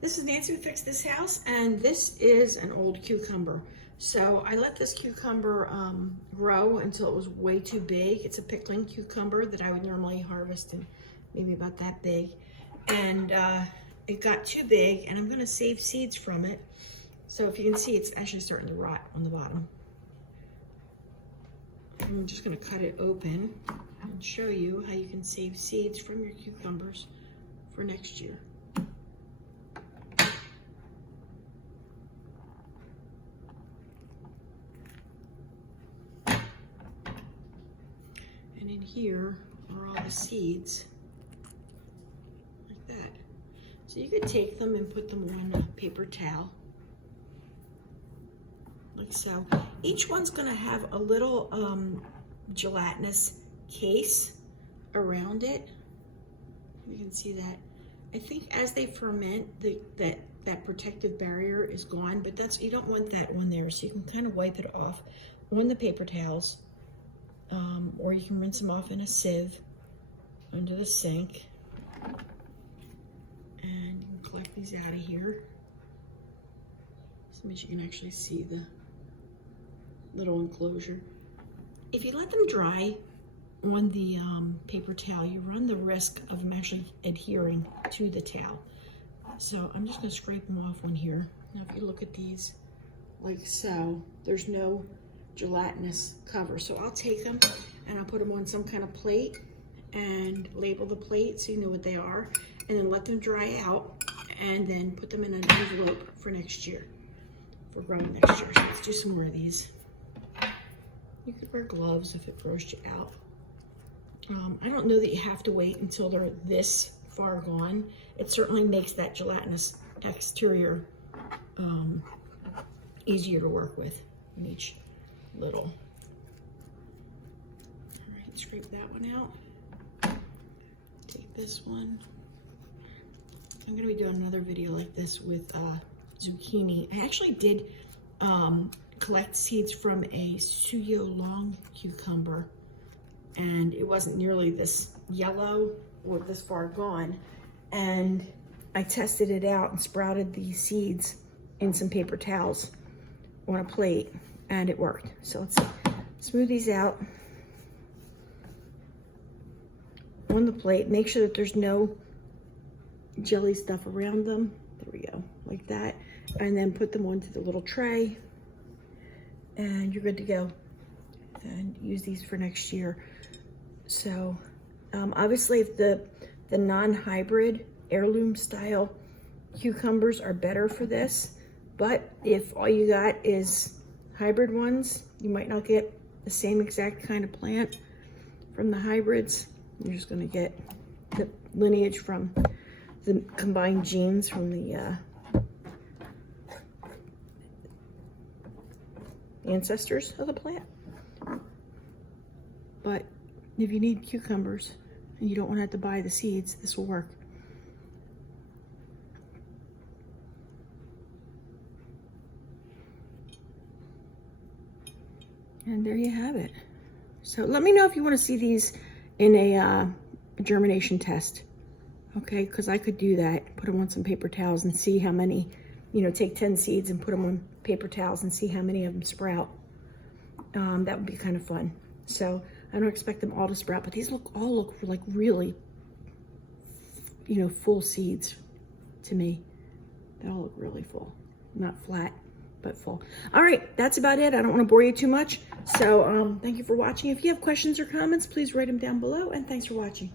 This is Nancy with Fix This House, and this is an old cucumber. So I let this cucumber grow until it was way too big. It's a pickling cucumber that I would normally harvest in maybe about that big. And it got too big, and I'm gonna save seeds from it. So if you can see, it's actually starting to rot on the bottom. I'm just gonna cut it open and show you how you can save seeds from your cucumbers for next year. And in here are all the seeds, like that. So you could take them and put them on a paper towel, like so. Each one's gonna have a little gelatinous case around it. You can see that. I think as they ferment, that protective barrier is gone, but you don't want that on there, so you can kind of wipe it off on the paper towels. Or you can rinse them off in a sieve under the sink. And you can collect these out of here. So that you can actually see the little enclosure. If you let them dry on the paper towel, you run the risk of them actually adhering to the towel. So I'm just gonna scrape them off on here. Now if you look at these, like so, there's no gelatinous cover. So I'll take them and I'll put them on some kind of plate and label the plate so you know what they are, and then let them dry out and then put them in an envelope for next year, for growing next year. So let's do some more of these. You could wear gloves if it grows you out. I don't know that you have to wait until they're this far gone. It certainly makes that gelatinous exterior easier to work with in each little. All right, scrape that one out. Take this one. I'm gonna be doing another video like this with zucchini. I actually did collect seeds from a Suyo long cucumber, and it wasn't nearly this yellow or this far gone. And I tested it out and sprouted these seeds in some paper towels on a plate, and it worked. So let's smooth these out on the plate. Make sure that there's no jelly stuff around them. There we go, like that. And then put them onto the little tray, and you're good to go. And use these for next year. So obviously if the non-hybrid heirloom style cucumbers are better for this, but if all you got is hybrid ones, you might not get the same exact kind of plant from the hybrids. You're just gonna get the lineage from the combined genes from the ancestors of the plant. But if you need cucumbers and you don't want to have to buy the seeds, this will work. And there you have it. So let me know if you want to see these in a germination test. Okay, because I could do that. Put them on some paper towels and see how many, take 10 seeds and put them on paper towels and see how many of them sprout. That would be kind of fun. So I don't expect them all to sprout, but these all look like really, full seeds to me. They all look really full, not flat, but full. All right, that's about it. I don't want to bore you too much. So thank you for watching. If you have questions or comments, please write them down below, and thanks for watching.